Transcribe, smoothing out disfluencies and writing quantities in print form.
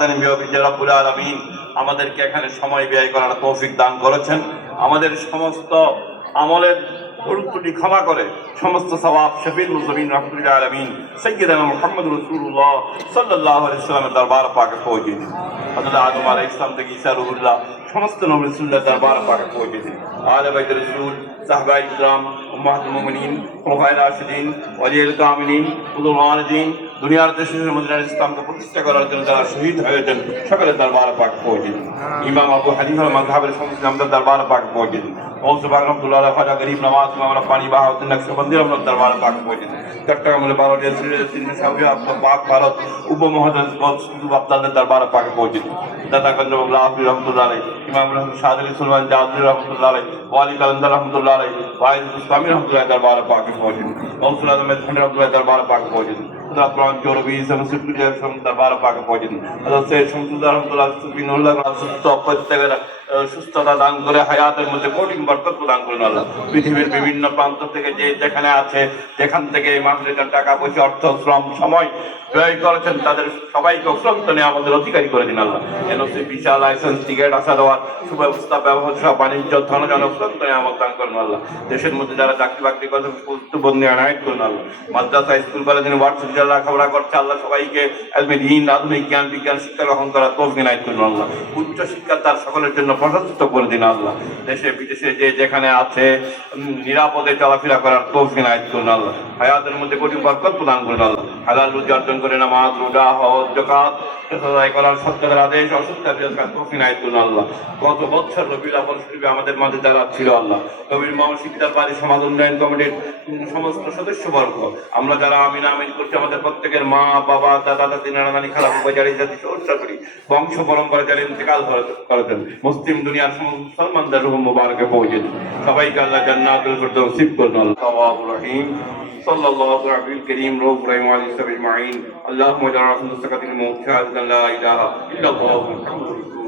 রব্বুল আলামিন আমাদেরকে এখানে সময় ব্যয় করার তৌফিক দান করেছেন। আমাদের সমস্ত আমলের ভুল ত্রুটি ক্ষমা করে সমস্ত সওয়াব শফিউল মুজলিমিন রাহমাতুল আলামিন সাইয়্যিদানা মুহাম্মদুর রাসূলুল্লাহ সাল্লাল্লাহু আলাইহি ওয়াসাল্লামের দরবার পাকে পৌঁছে দিন। হযরত আদম আলাইহিস সালাম থেকে ঈসা রূহুল্লাহ সমস্ত নবী রাসূলুল্লাহর দরবার পাকে পৌঁছে দিন। আলে বাইত রাসূল, সাহাবায়ে ইকরাম, উম্মাহাতুল মুমিনিন, খুলাফায়ে রাশিদিন, ওয়ালিউল কামিলিন, উলুল ওয়ালিদিন, দুনিয়ার দেশে মদিনার ইসলামকে প্রতিষ্ঠা করার জন্য যারা শহীদ হয়েছেন সকলের দরবার পাকে পৌঁছে দিন। ইমাম আবু হানিফার মাযহাবের সমস্ত ইমামদের দরবার পাকে পৌঁছে দিন। ওসমান রহমাতুল্লাহ আলাইহি খাজা গরিব নওয়াজ ইমাম রব্বানী বাহাউদ্দিন নকশবন্দি রহমাতুল্লাহ দরবার পাকে পৌঁছে দিন। চট্টগ্রামের বারোটিয়া সিলেটের সাউদি আরব, পাক ভারত, উপমহাদেশ আপনাদের দরবার পাকে পৌঁছে দিন। দাদাগঞ্জ আহমদ রহমতুল্লাহ আলাইহি, ইমাম শাহ আলী সুলমান জাহাদি রহমতুল্লাহ আলাইহি, ওয়ালি কালান্দার রহমতুল্লাহ আলাইহি, ওয়াইদ ইসলামী রহমতুল্লাহ দরবার পাকে পৌঁছে দিন। গৌসুল আজম খান রহমতুল্লাহ দরবার পাকে পৌঁছে দিন। দরবার পাকে পৌঁছে দিন। প্রত্যেকের সুস্থতা দান করে হায়াতের মধ্যে কঠিন বরকত প্রদান করুন আল্লাহ। পৃথিবীর বিভিন্ন প্রান্ত থেকে যে যেখানে আছে, যেখান থেকে এই মাহফিলের টাকা পয়সা অর্থ শ্রম সময় ব্যয় করেছেন তাদের সবাইকে অফুরন্ত আমাদের অধিকারী করে দিন আল্লাহ। এনওসি, ভিসা, লাইসেন্স, টিকিট, আসা দেওয়ার সুব্যবস্থা, ব্যবসা বাণিজ্য, ধনজন অফুরন্ত নিয়ামত দান করুন আল্লাহ। দেশের মধ্যে যারা চাকরি বাকরি করে বন্দি আনায়ত করুন আল্লাহ। মাদ্রাসা, স্কুল, কলেজ, ইউনিভার্সিটি যারা লেখাপড়া করছে আল্লাহ সবাইকে এলমে দ্বীন, আধুনিক জ্ঞান বিজ্ঞান শিক্ষা গ্রহণ করার তৌফিক ইনায়েত করুন আল্লাহ। উচ্চ শিক্ষার তার সকলের জন্য প্রশস্ত করে দিন আল্লাহ। দেশে বিদেশে যে যেখানে আছে নিরাপদে চলাফেরা করার তৌফিক ইনায়েত করুন আল্লাহ। হায়াতের মধ্যে কঠিন বরকত প্রদান করুন আল্লাহ। হালাল রুজি অর্জন করে নামাজ, রোজা, হজ, যাকাত আদায় করার সত্যের আদেশ, অসত্যের তৌফিক ইনায়েত করুন আল্লাহ। গত বছর রবিউল আউয়াল শরীফে আমাদের মাঝে যারা ছিল আল্লাহ, কবির মোহাম্মদ শিকদার বাড়ি সমাজ উন্নয়ন কমিটির সমস্ত সদস্যবর্গ, আমরা যারা আমিন আমিন করছি, আমাদের প্রত্যেকের মা, বাবা, দাদা, দাদি, নানা, নানি, খালা, ফুফা, জারি, জাতি, সহস্র করি বংশ পরম্পরা যারা ইন্তেকাল করেছেন মুসলিম দুনিয়ার মুসলমানদের রুহ মুবারকে পৌঁছে দিন। সবাইকে আল্লাহ জান্নাতুল ফিরদাউস নসিব করুন আল্লাহ। তাওয়াবুর রহিম সাল্লাল্লাহু আলাইহি কারীম রূহ ইব্রাহিম আলাইহিস সালাম আজমাইন। আল্লাহুম্মা জাআলনা মিন সাকাতিল মুশাহিদিন লা ইলাহা ইল্লাল্লাহু মুহাম্মাদুর রাসূলুল্লাহ।